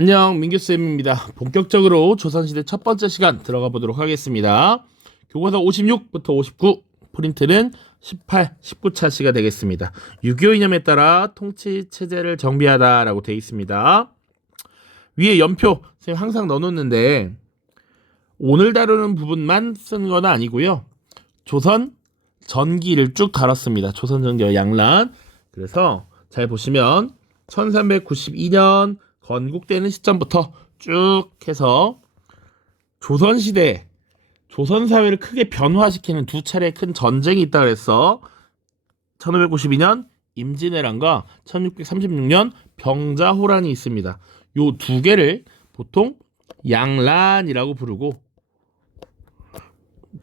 안녕, 민규쌤입니다. 본격적으로 조선시대 첫 번째 시간 들어가 보도록 하겠습니다. 교과서 56부터 59, 프린트는 18, 19차시가 되겠습니다. 6.25 이념에 따라 통치체제를 정비하다라고 되어 있습니다. 위에 연표, 선생님 항상 넣어놓는데 오늘 다루는 부분만 쓴 건 아니고요. 조선 전기를 쭉 다뤘습니다. 조선 전기와 양란. 그래서 잘 보시면 1392년 건국되는 시점부터 쭉 해서 조선시대, 조선사회를 크게 변화시키는 두 차례의 큰 전쟁이 있다 그랬어. 1592년 임진왜란과 1636년 병자호란이 있습니다. 요 두 개를 보통 양란이라고 부르고,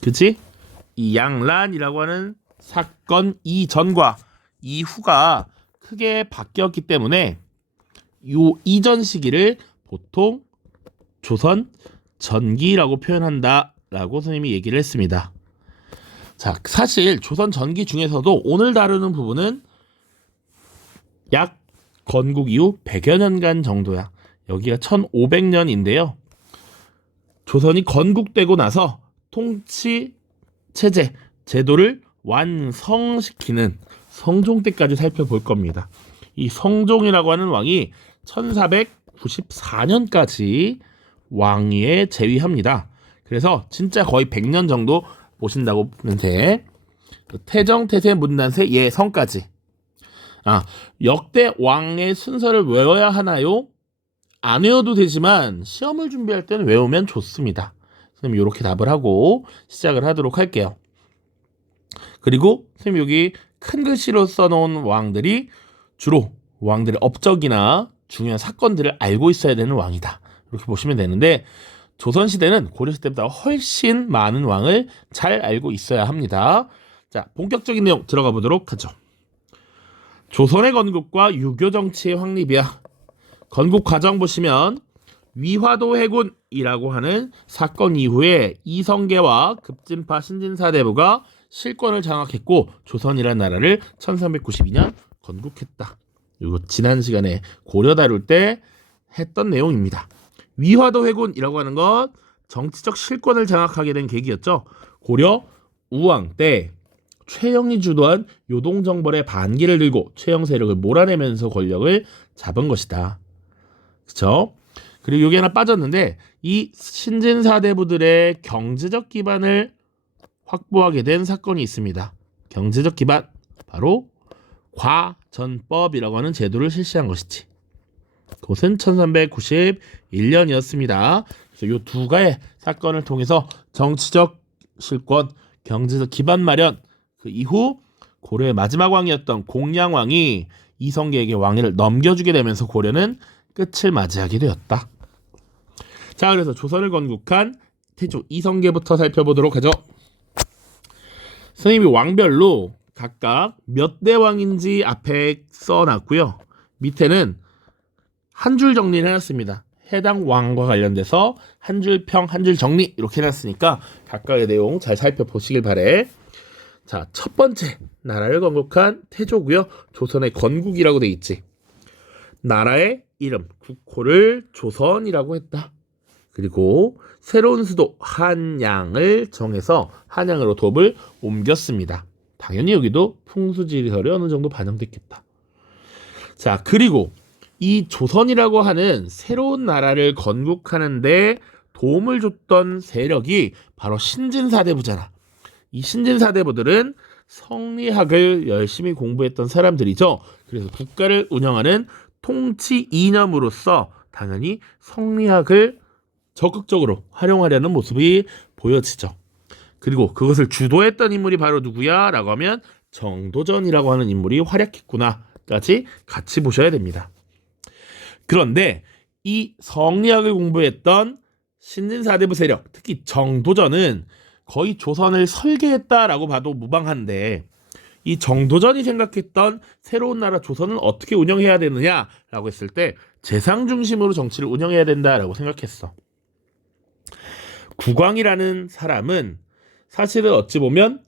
그치? 이 양란이라고 하는 사건 이전과 이후가 크게 바뀌었기 때문에 요 이전 시기를 보통 조선 전기라고 표현한다라고 선생님이 얘기를 했습니다. 자, 사실 조선 전기 중에서도 오늘 다루는 부분은 약 건국 이후 100여 년간 정도야. 여기가 1500년인데요. 조선이 건국되고 나서 통치 체제, 제도를 완성시키는 성종 때까지 살펴볼 겁니다. 이 성종이라고 하는 왕이 1494년까지 왕위에 재위합니다. 그래서 진짜 거의 100년 정도 보신다고 보면 돼. 태정, 태세, 문단세, 예성까지. 역대 왕의 순서를 외워야 하나요? 안 외워도 되지만 시험을 준비할 때는 외우면 좋습니다. 선생님 이렇게 답을 하고 시작을 하도록 할게요. 그리고 선생님 여기 큰 글씨로 써놓은 왕들이 주로 왕들의 업적이나 중요한 사건들을 알고 있어야 되는 왕이다. 이렇게 보시면 되는데 조선시대는 고려시대보다 훨씬 많은 왕을 잘 알고 있어야 합니다. 자, 본격적인 내용 들어가 보도록 하죠. 조선의 건국과 유교 정치의 확립이야. 건국 과정 보시면 위화도 해군이라고 하는 사건 이후에 이성계와 급진파 신진사대부가 실권을 장악했고 조선이라는 나라를 1392년 건국했다. 이거 지난 시간에 고려 다룰 때 했던 내용입니다. 위화도 해군이라고 하는 건 정치적 실권을 장악하게 된 계기였죠. 고려 우왕 때 최영이 주도한 요동정벌의 반기를 들고 최영 세력을 몰아내면서 권력을 잡은 것이다. 그렇죠? 그리고 여기 하나 빠졌는데 이 신진사대부들의 경제적 기반을 확보하게 된 사건이 있습니다. 경제적 기반, 바로 과전법이라고 하는 제도를 실시한 것이지. 그것은 1391년이었습니다. 그래서 이 두 가지 사건을 통해서 정치적 실권, 경제적 기반 마련, 그 이후 고려의 마지막 왕이었던 공양왕이 이성계에게 왕위를 넘겨주게 되면서 고려는 끝을 맞이하게 되었다. 자, 그래서 조선을 건국한 태조 이성계부터 살펴보도록 하죠. 선생님이 왕별로 각각 몇 대 왕인지 앞에 써놨고요. 밑에는 한 줄 정리를 해놨습니다. 해당 왕과 관련돼서 한 줄 평, 한 줄 정리 이렇게 해놨으니까 각각의 내용 잘 살펴보시길 바래. 자, 첫 번째 나라를 건국한 태조고요. 조선의 건국이라고 돼 있지. 나라의 이름 국호를 조선이라고 했다. 그리고 새로운 수도 한양을 정해서 한양으로 도읍을 옮겼습니다. 당연히 여기도 풍수지리설이 어느 정도 반영됐겠다. 자, 그리고 이 조선이라고 하는 새로운 나라를 건국하는데 도움을 줬던 세력이 바로 신진사대부잖아. 이 신진사대부들은 성리학을 열심히 공부했던 사람들이죠. 그래서 국가를 운영하는 통치 이념으로서 당연히 성리학을 적극적으로 활용하려는 모습이 보여지죠. 그리고 그것을 주도했던 인물이 바로 누구야? 라고 하면 정도전이라고 하는 인물이 활약했구나까지 같이 보셔야 됩니다. 그런데 이 성리학을 공부했던 신진사대부 세력, 특히 정도전은 거의 조선을 설계했다라고 봐도 무방한데 이 정도전이 생각했던 새로운 나라 조선은 어떻게 운영해야 되느냐라고 했을 때 재상 중심으로 정치를 운영해야 된다라고 생각했어. 국왕이라는 사람은 사실은 어찌 보면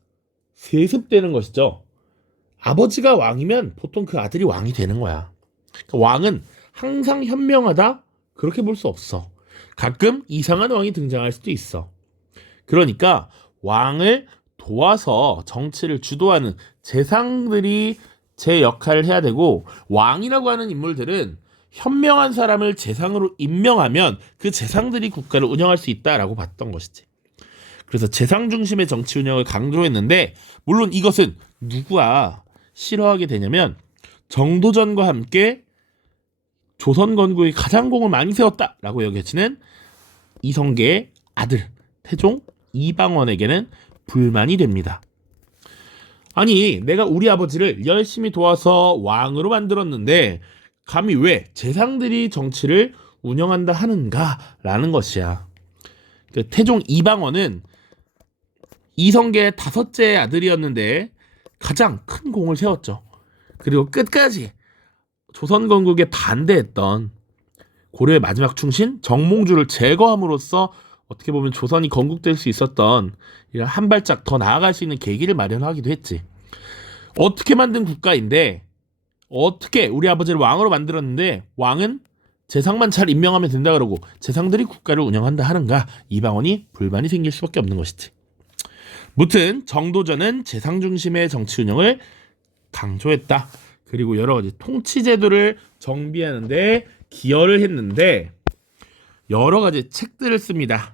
세습되는 것이죠. 아버지가 왕이면 보통 그 아들이 왕이 되는 거야. 그러니까 왕은 항상 현명하다, 그렇게 볼 수 없어. 가끔 이상한 왕이 등장할 수도 있어. 그러니까 왕을 도와서 정치를 주도하는 재상들이 제 역할을 해야 되고, 왕이라고 하는 인물들은 현명한 사람을 재상으로 임명하면 그 재상들이 국가를 운영할 수 있다라고 봤던 것이지. 그래서 재상 중심의 정치 운영을 강조했는데, 물론 이것은 누구가 싫어하게 되냐면 정도전과 함께 조선 건국에 가장 공을 많이 세웠다라고 여겨지는 이성계의 아들 태종 이방원에게는 불만이 됩니다. 아니, 내가 우리 아버지를 열심히 도와서 왕으로 만들었는데 감히 왜 재상들이 정치를 운영한다 하는가라는 것이야. 태종 이방원은 이성계의 5째 아들이었는데 가장 큰 공을 세웠죠. 그리고 끝까지 조선 건국에 반대했던 고려의 마지막 충신 정몽주를 제거함으로써 어떻게 보면 조선이 건국될 수 있었던 이런 한 발짝 더 나아갈 수 있는 계기를 마련하기도 했지. 어떻게 만든 국가인데, 어떻게 우리 아버지를 왕으로 만들었는데 왕은 재상만 잘 임명하면 된다 그러고 재상들이 국가를 운영한다 하는가? 이방원이 불만이 생길 수밖에 없는 것이지. 무튼 정도전은 재상 중심의 정치 운영을 강조했다. 그리고 여러 가지 통치 제도를 정비하는데 기여를 했는데 여러 가지 책들을 씁니다.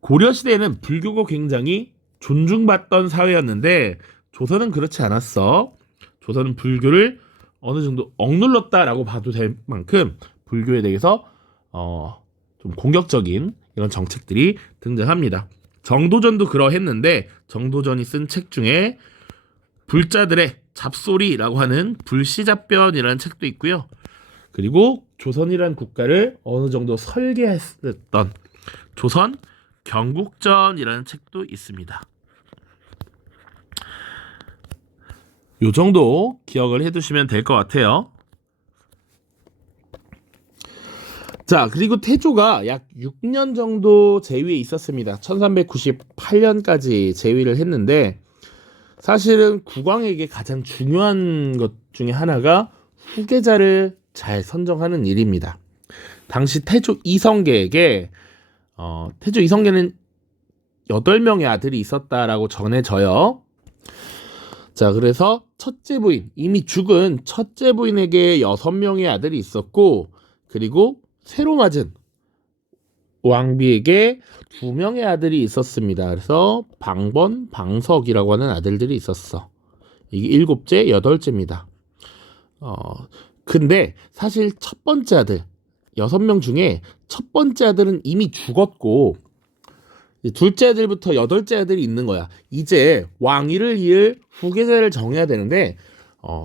고려 시대에는 불교가 굉장히 존중받던 사회였는데 조선은 그렇지 않았어. 조선은 불교를 어느 정도 억눌렀다라고 봐도 될 만큼 불교에 대해서 좀 공격적인 이런 정책들이 등장합니다. 정도전도 그러했는데 정도전이 쓴 책 중에 불자들의 잡소리라고 하는 불시잡변이라는 책도 있고요. 그리고 조선이라는 국가를 어느 정도 설계했던 조선 경국전이라는 책도 있습니다. 요 정도 기억을 해두시면 될 것 같아요. 자, 그리고 태조가 약 6년 정도 재위에 있었습니다. 1398년까지 재위를 했는데 사실은 국왕에게 가장 중요한 것 중에 하나가 후계자를 잘 선정하는 일입니다. 당시 태조 이성계에게 태조 이성계는 8명의 아들이 있었다라고 전해져요. 자, 그래서 첫째 부인, 이미 죽은 첫째 부인에게 6명의 아들이 있었고, 그리고 새로 맞은 왕비에게 2명의 아들이 있었습니다. 그래서 방번, 방석이라고 하는 아들들이 있었어. 이게 7째, 8째입니다. 근데 사실 첫 번째 아들, 6명 중에 첫 번째 아들은 이미 죽었고, 둘째 아들부터 8째 아들이 있는 거야. 이제 왕위를 이을 후계자를 정해야 되는데,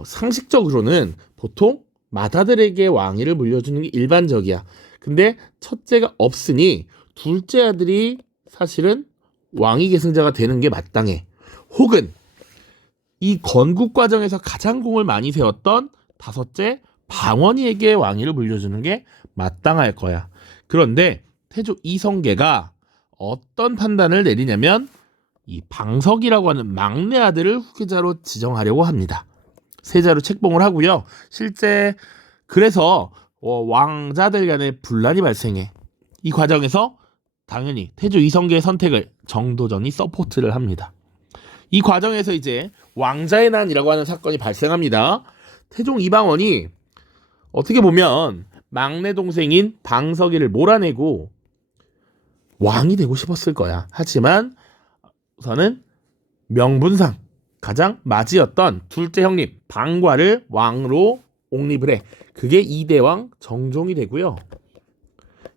상식적으로는 보통 맏아들에게 왕위를 물려주는 게 일반적이야. 근데 첫째가 없으니 둘째 아들이 사실은 왕위 계승자가 되는 게 마땅해. 혹은 이 건국 과정에서 가장 공을 많이 세웠던 5째 방원이에게 왕위를 물려주는 게 마땅할 거야. 그런데 태조 이성계가 어떤 판단을 내리냐면 이 방석이라고 하는 막내 아들을 후계자로 지정하려고 합니다. 세자로 책봉을 하고요. 실제 그래서 왕자들 간에 분란이 발생해. 이 과정에서 당연히 태조 이성계의 선택을 정도전이 서포트를 합니다. 이 과정에서 이제 왕자의 난이라고 하는 사건이 발생합니다. 태종 이방원이 어떻게 보면 막내 동생인 방석이를 몰아내고 왕이 되고 싶었을 거야. 하지만 우선은 명분상 가장 맞이었던 둘째 형님 방과를 왕으로 옹립을 해. 그게 이대왕 정종이 되고요.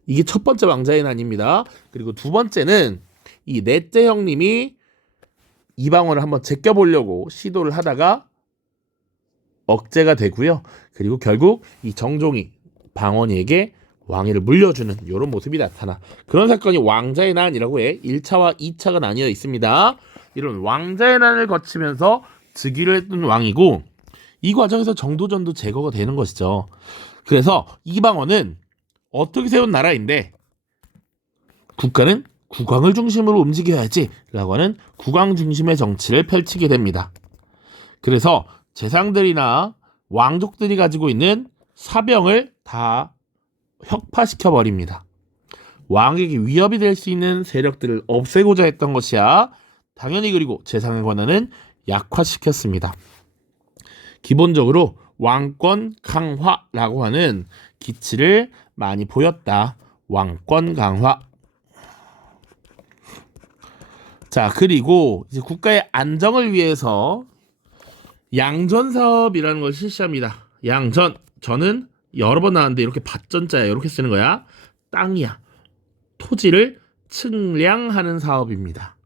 이게 첫 번째 왕자의 난입니다. 그리고 두 번째는 이 넷째 형님이 이방원을 한번 제껴보려고 시도를 하다가 억제가 되고요. 그리고 결국 이 정종이 방원이에게 왕위를 물려주는 이런 모습이 나타나. 그런 사건이 왕자의 난이라고 해. 1차와 2차가 나뉘어 있습니다. 이런 왕자의 난을 거치면서 즉위를 했던 왕이고, 이 과정에서 정도전도 제거가 되는 것이죠. 그래서 이방원은 어떻게 세운 나라인데 국가는 국왕을 중심으로 움직여야지 라고 하는 국왕 중심의 정치를 펼치게 됩니다. 그래서 재상들이나 왕족들이 가지고 있는 사병을 다 혁파시켜 버립니다. 왕에게 위협이 될 수 있는 세력들을 없애고자 했던 것이야. 당연히 그리고 재상의 권한은 약화시켰습니다. 기본적으로 왕권 강화라고 하는 기치를 많이 보였다. 왕권 강화. 자, 그리고 이제 국가의 안정을 위해서 양전 사업이라는 걸 실시합니다. 양전. 저는 여러 번 나왔는데 이렇게 밭전자야. 이렇게 쓰는 거야. 땅이야. 토지를 측량하는 사업입니다.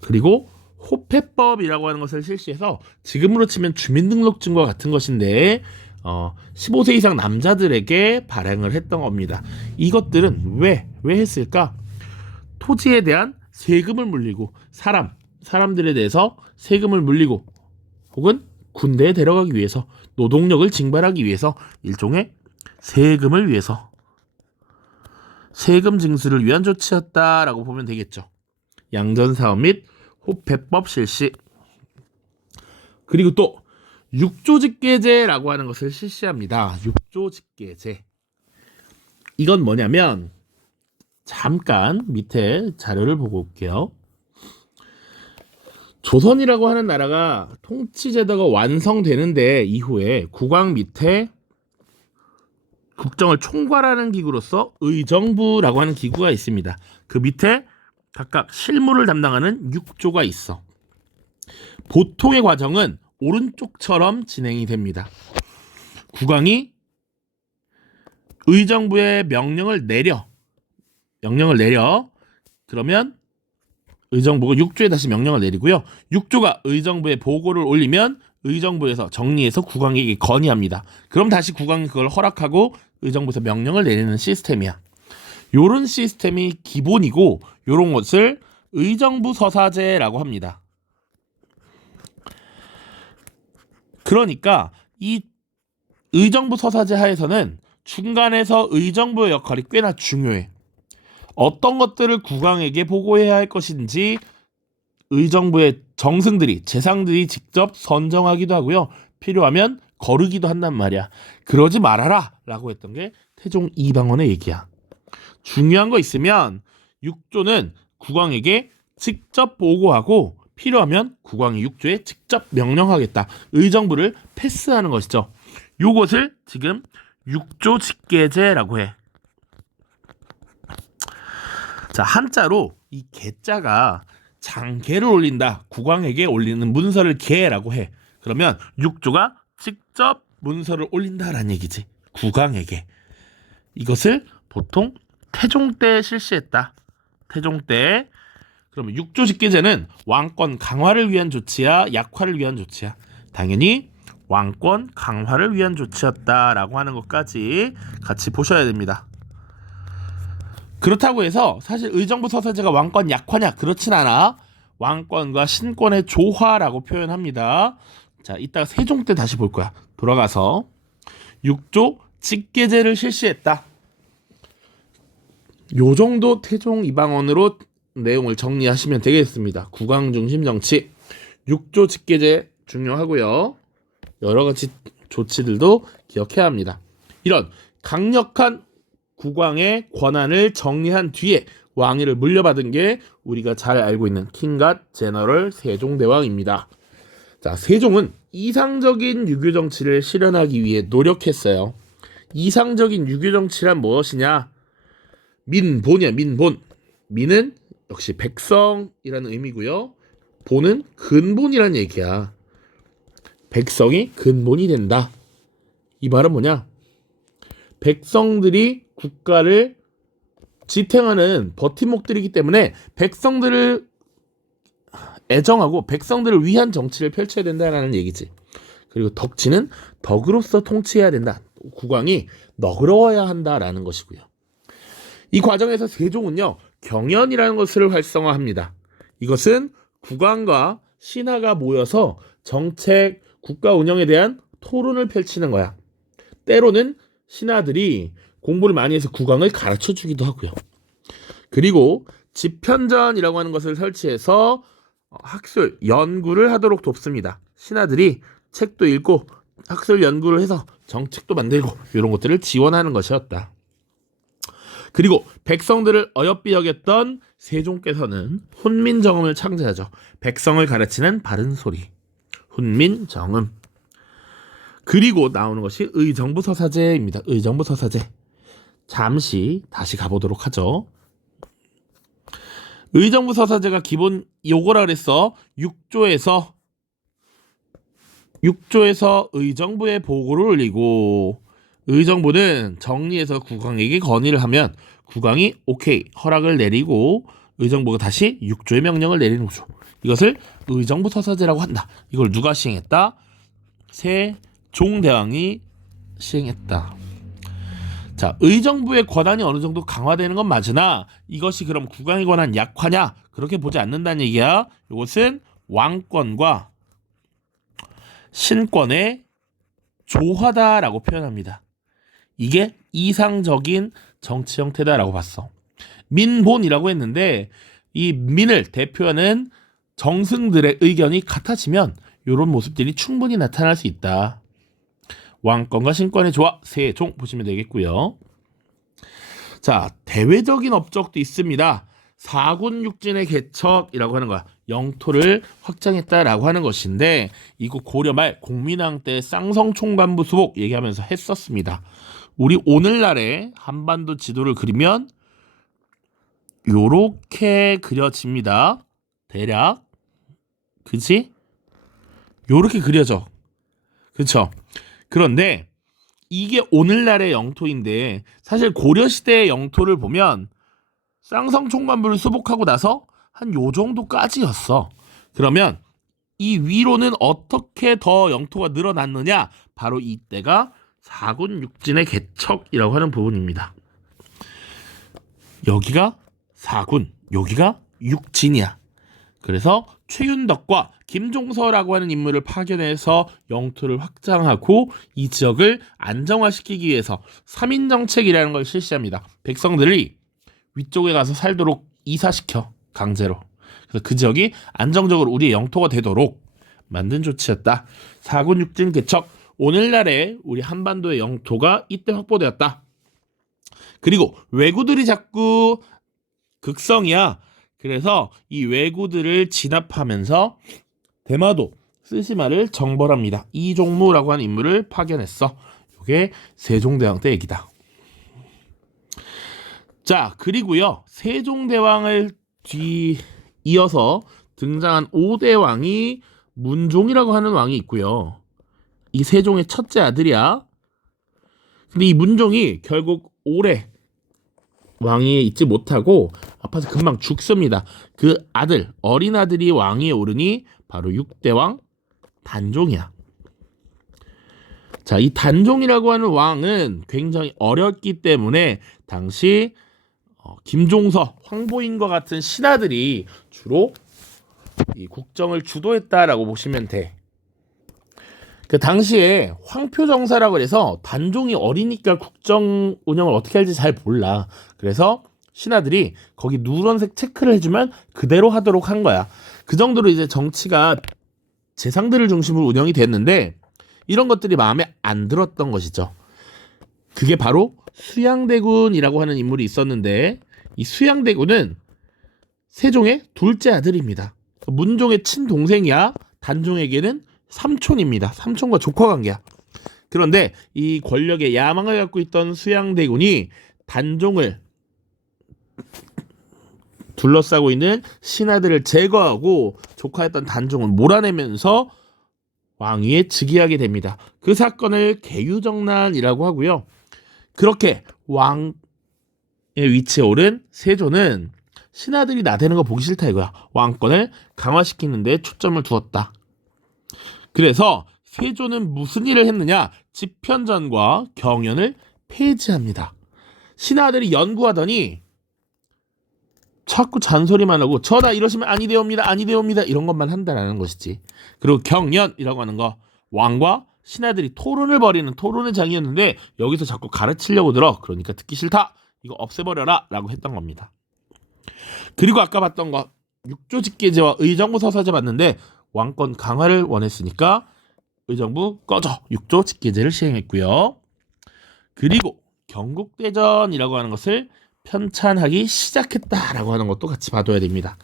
그리고 호패법이라고 하는 것을 실시해서 지금으로 치면 주민등록증과 같은 것인데 15세 이상 남자들에게 발행을 했던 겁니다. 이것들은 왜 했을까? 토지에 대한 세금을 물리고 사람들에 대해서 세금을 물리고 혹은 군대에 데려가기 위해서 노동력을 징발하기 위해서 일종의 세금을 위해서 세금 징수를 위한 조치였다라고 보면 되겠죠. 양전사업 및 호패법 실시. 그리고 또 육조직계제라고 하는 것을 실시합니다. 육조직계제. 이건 뭐냐면 잠깐 밑에 자료를 보고 올게요. 조선이라고 하는 나라가 통치제도가 완성되는데 이후에 국왕 밑에 국정을 총괄하는 기구로서 의정부라고 하는 기구가 있습니다. 그 밑에 각각 실무를 담당하는 육조가 있어. 보통의 과정은 오른쪽처럼 진행이 됩니다. 국왕이 의정부에 명령을 내려 그러면 의정부가 육조에 다시 명령을 내리고요. 육조가 의정부에 보고를 올리면 의정부에서 정리해서 국왕에게 건의합니다. 그럼 다시 국왕이 그걸 허락하고 의정부에서 명령을 내리는 시스템이야. 요런 시스템이 기본이고 요런 것을 의정부 서사제라고 합니다. 그러니까 이 의정부 서사제 하에서는 중간에서 의정부의 역할이 꽤나 중요해. 어떤 것들을 국왕에게 보고해야 할 것인지 의정부의 정승들이 재상들이 직접 선정하기도 하고요. 필요하면 거르기도 한단 말이야. 그러지 말아라 라고 했던 게 태종 이방원의 얘기야. 중요한 거 있으면 육조는 국왕에게 직접 보고하고 필요하면 국왕이 육조에 직접 명령하겠다. 의정부를 패스하는 것이죠. 요것을 지금 육조직계제라고 해. 자, 한자로 이 계자가 장계를 올린다. 국왕에게 올리는 문서를 계라고 해. 그러면 육조가 직접 문서를 올린다라는 얘기지. 국왕에게. 이것을 보통 태종 때 실시했다. 태종 때. 그러면 육조직계제는 왕권 강화를 위한 조치야, 약화를 위한 조치야? 당연히 왕권 강화를 위한 조치였다라고 하는 것까지 같이 보셔야 됩니다. 그렇다고 해서 사실 의정부 서사제가 왕권 약화냐? 그렇진 않아. 왕권과 신권의 조화라고 표현합니다. 자, 이따가 세종 때 다시 볼 거야. 돌아가서 육조 직계제를 실시했다. 요 정도 태종 이방원으로 내용을 정리하시면 되겠습니다. 국왕 중심 정치, 육조 직계제 중요하고요. 여러 가지 조치들도 기억해야 합니다. 이런 강력한 국왕의 권한을 정리한 뒤에 왕위를 물려받은 게 우리가 잘 알고 있는 킹갓 제너럴 세종대왕입니다. 자, 세종은 이상적인 유교 정치를 실현하기 위해 노력했어요. 이상적인 유교 정치란 무엇이냐? 민본이야, 민본. 민은 역시 백성이라는 의미고요. 본은 근본이라는 얘기야. 백성이 근본이 된다. 이 말은 뭐냐? 백성들이 국가를 지탱하는 버팀목들이기 때문에 백성들을 애정하고 백성들을 위한 정치를 펼쳐야 된다는 얘기지. 그리고 덕치는 덕으로서 통치해야 된다. 국왕이 너그러워야 한다라는 것이고요. 이 과정에서 세종은요, 경연이라는 것을 활성화합니다. 이것은 국왕과 신하가 모여서 정책, 국가 운영에 대한 토론을 펼치는 거야. 때로는 신하들이 공부를 많이 해서 국왕을 가르쳐주기도 하고요. 그리고 집현전이라고 하는 것을 설치해서 학술, 연구를 하도록 돕습니다. 신하들이 책도 읽고 학술 연구를 해서 정책도 만들고 이런 것들을 지원하는 것이었다. 그리고 백성들을 어여삐 여겼던 세종께서는 훈민정음을 창제하죠. 백성을 가르치는 바른 소리, 훈민정음. 그리고 나오는 것이 의정부서사제입니다. 의정부서사제. 잠시 다시 가보도록 하죠. 의정부서사제가 기본 요거라 그랬어. 6조에서 의정부에 보고를 올리고, 의정부는 정리해서 국왕에게 건의를 하면 국왕이 오케이 허락을 내리고 의정부가 다시 6조의 명령을 내리는 거죠. 이것을 의정부서사제라고 한다. 이걸 누가 시행했다? 세종대왕이 시행했다. 자, 의정부의 권한이 어느 정도 강화되는 건 맞으나 이것이 그럼 국왕의 권한 약화냐? 그렇게 보지 않는다는 얘기야. 이것은 왕권과 신권의 조화다라고 표현합니다. 이게 이상적인 정치 형태다라고 봤어. 민본이라고 했는데 이 민을 대표하는 정승들의 의견이 같아지면 이런 모습들이 충분히 나타날 수 있다. 왕권과 신권의 조화, 세종 보시면 되겠고요. 자, 대외적인 업적도 있습니다. 사군육진의 개척이라고 하는 거야. 영토를 확장했다라고 하는 것인데 이거 고려 말 공민왕 때 쌍성총관부 수복 얘기하면서 했었습니다. 우리 오늘날의 한반도 지도를 그리면 요렇게 그려집니다. 대략 그치? 요렇게 그려져. 그쵸? 그런데 이게 오늘날의 영토인데 사실 고려시대의 영토를 보면 쌍성총관부를 수복하고 나서 한 요 정도까지였어. 그러면 이 위로는 어떻게 더 영토가 늘어났느냐? 바로 이때가 사군육진의 개척이라고 하는 부분입니다. 여기가 사군, 여기가 육진이야. 그래서 최윤덕과 김종서라고 하는 인물을 파견해서 영토를 확장하고 이 지역을 안정화시키기 위해서 3인정책이라는 걸 실시합니다. 백성들이 위쪽에 가서 살도록 이사시켜, 강제로. 그래서 그 지역이 안정적으로 우리의 영토가 되도록 만든 조치였다. 사군육진 개척, 오늘날의 우리 한반도의 영토가 이때 확보되었다. 그리고 왜구들이 자꾸 극성이야. 그래서 이 왜구들을 진압하면서 대마도 쓰시마를 정벌합니다. 이종무라고 하는 인물을 파견했어. 이게 세종대왕 때 얘기다. 자, 그리고요 세종대왕을 이어서 등장한 5대 왕이 문종이라고 하는 왕이 있고요. 이 세종의 첫째 아들이야. 근데 이 문종이 결국 오래 왕위에 있지 못하고 아파서 금방 죽습니다. 그 아들, 어린 아들이 왕위에 오르니 바로 6대왕 단종이야. 자, 이 단종이라고 하는 왕은 굉장히 어렸기 때문에 당시 김종서, 황보인과 같은 신하들이 주로 이 국정을 주도했다라고 보시면 돼. 그 당시에 황표정사라고 해서 단종이 어리니까 국정 운영을 어떻게 할지 잘 몰라. 그래서 신하들이 거기 누런색 체크를 해주면 그대로 하도록 한 거야. 그 정도로 이제 정치가 재상들을 중심으로 운영이 됐는데 이런 것들이 마음에 안 들었던 것이죠. 그게 바로 수양대군이라고 하는 인물이 있었는데 이 수양대군은 세종의 둘째 아들입니다. 문종의 친동생이야. 단종에게는 삼촌입니다. 삼촌과 조카 관계야. 그런데 이 권력의 야망을 갖고 있던 수양대군이 단종을 둘러싸고 있는 신하들을 제거하고 조카였던 단종을 몰아내면서 왕위에 즉위하게 됩니다. 그 사건을 계유정난이라고 하고요. 그렇게 왕의 위치에 오른 세조는 신하들이 나대는 거 보기 싫다 이거야. 왕권을 강화시키는 데 초점을 두었다. 그래서 세조는 무슨 일을 했느냐? 집현전과 경연을 폐지합니다. 신하들이 연구하더니 자꾸 잔소리만 하고 저다 이러시면 아니되옵니다. 아니되옵니다. 이런 것만 한다라는 것이지. 그리고 경연이라고 하는 거 왕과 신하들이 토론을 벌이는 토론의 장이었는데 여기서 자꾸 가르치려고 들어. 그러니까 듣기 싫다. 이거 없애버려라 라고 했던 겁니다. 그리고 아까 봤던 거 육조직계제와 의정부서사제 봤는데 왕권 강화를 원했으니까 의정부 꺼져 6조 직계제를 시행했고요. 그리고 경국대전이라고 하는 것을 편찬하기 시작했다라고 하는 것도 같이 봐둬야 됩니다.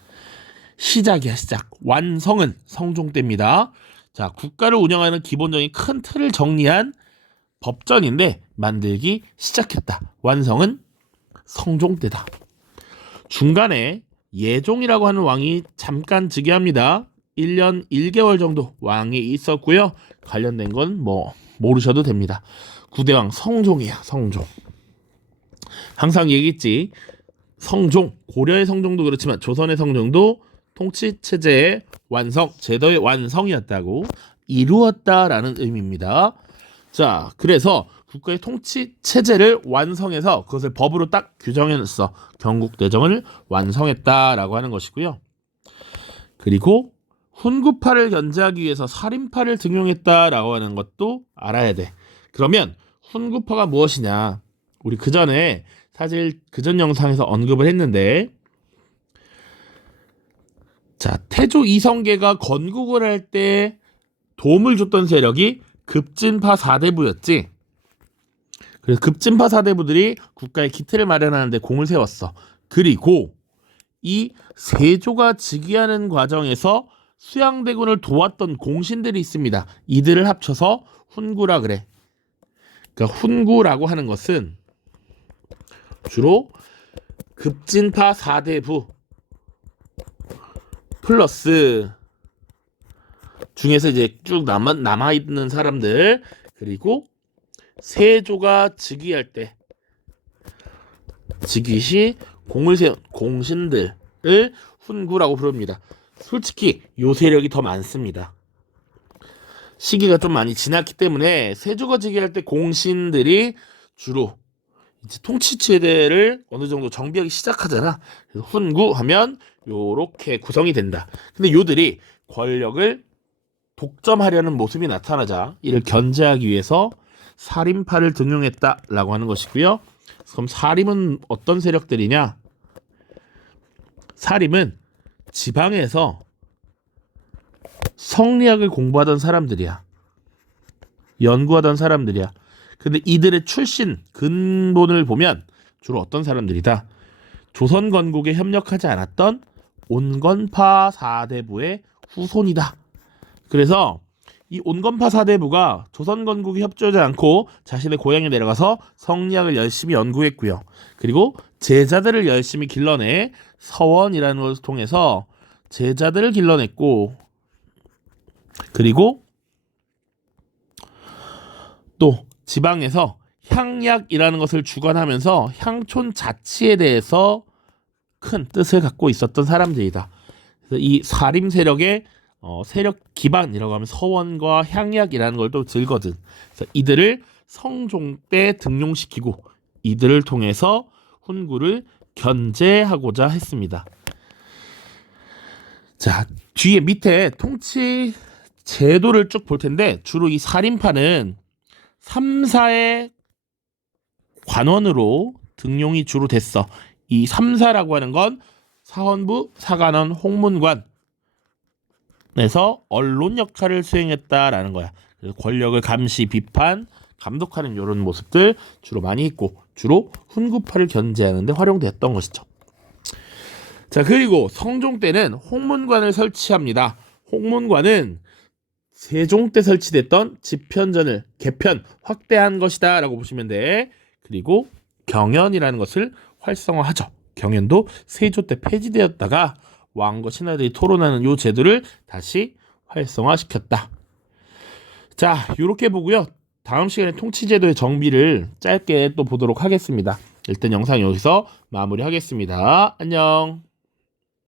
시작이야 시작. 완성은 성종 때입니다. 자, 국가를 운영하는 기본적인 큰 틀을 정리한 법전인데 만들기 시작했다. 완성은 성종 때다. 중간에 예종이라고 하는 왕이 잠깐 즉위합니다. 1년 1개월 정도 왕이 있었고요. 관련된 건 뭐 모르셔도 됩니다. 구대왕 성종이야. 성종. 항상 얘기했지. 성종, 고려의 성종도 그렇지만 조선의 성종도 통치체제의 완성, 제도의 완성이었다고 이루었다라는 의미입니다. 자, 그래서 국가의 통치체제를 완성해서 그것을 법으로 딱 규정해놨어. 경국대정을 완성했다라고 하는 것이고요. 그리고 훈구파를 견제하기 위해서 살인파를 등용했다라고 하는 것도 알아야 돼. 그러면 훈구파가 무엇이냐? 우리 그전에 사실 그전 영상에서 언급을 했는데, 자, 태조 이성계가 건국을 할 때 도움을 줬던 세력이 급진파 4대부였지. 그래서 급진파 4대부들이 국가의 기틀을 마련하는 데 공을 세웠어. 그리고 이 세조가 즉위하는 과정에서 수양대군을 도왔던 공신들이 있습니다. 이들을 합쳐서 훈구라 그래. 그러니까 훈구라고 하는 것은 주로 급진파 4대부 플러스 중에서 이제 쭉 남아있는 사람들, 그리고 세조가 즉위할 때 즉위 시 공을 세운 공신들을 훈구라고 부릅니다. 솔직히 요 세력이 더 많습니다. 시기가 좀 많이 지났기 때문에 세조가 즉위할 때 공신들이 주로 이제 통치체제를 어느 정도 정비하기 시작하잖아. 그래서 훈구하면 요렇게 구성이 된다. 근데 요들이 권력을 독점하려는 모습이 나타나자 이를 견제하기 위해서 살인파를 등용했다라고 하는 것이고요. 그럼 살인은 어떤 세력들이냐? 살인은 지방에서 성리학을 공부하던 사람들이야. 연구하던 사람들이야. 근데 이들의 출신 근본을 보면 주로 어떤 사람들이다? 조선 건국에 협력하지 않았던 온건파 4대부의 후손이다. 그래서 이 온건파 4대부가 조선 건국에 협조하지 않고 자신의 고향에 내려가서 성리학을 열심히 연구했고요. 그리고 제자들을 열심히 길러내 서원이라는 것을 통해서 제자들을 길러냈고, 그리고 또 지방에서 향약이라는 것을 주관하면서 향촌 자치에 대해서 큰 뜻을 갖고 있었던 사람들이다. 그래서 이 사림 세력의 세력 기반이라고 하면 서원과 향약이라는 걸 또 들거든. 그래서 이들을 성종 때 등용시키고 이들을 통해서 훈구를 견제하고자 했습니다. 자, 뒤에 밑에 통치 제도를 쭉 볼 텐데 주로 이 살인파는 3사의 관원으로 등용이 주로 됐어. 이 3사라고 하는 건 사헌부, 사관원, 홍문관에서 언론 역할을 수행했다라는 거야. 그래서 권력을 감시, 비판, 감독하는 이런 모습들 주로 많이 있고 주로 훈구파를 견제하는 데 활용됐던 것이죠. 자, 그리고 성종 때는 홍문관을 설치합니다. 홍문관은 세종 때 설치됐던 집현전을 개편, 확대한 것이다 라고 보시면 돼. 그리고 경연이라는 것을 활성화하죠. 경연도 세조 때 폐지되었다가 왕과 신하들이 토론하는 이 제도를 다시 활성화시켰다. 자, 이렇게 보고요. 다음 시간에 통치제도의 정비를 짧게 또 보도록 하겠습니다. 일단 영상 여기서 마무리하겠습니다. 안녕.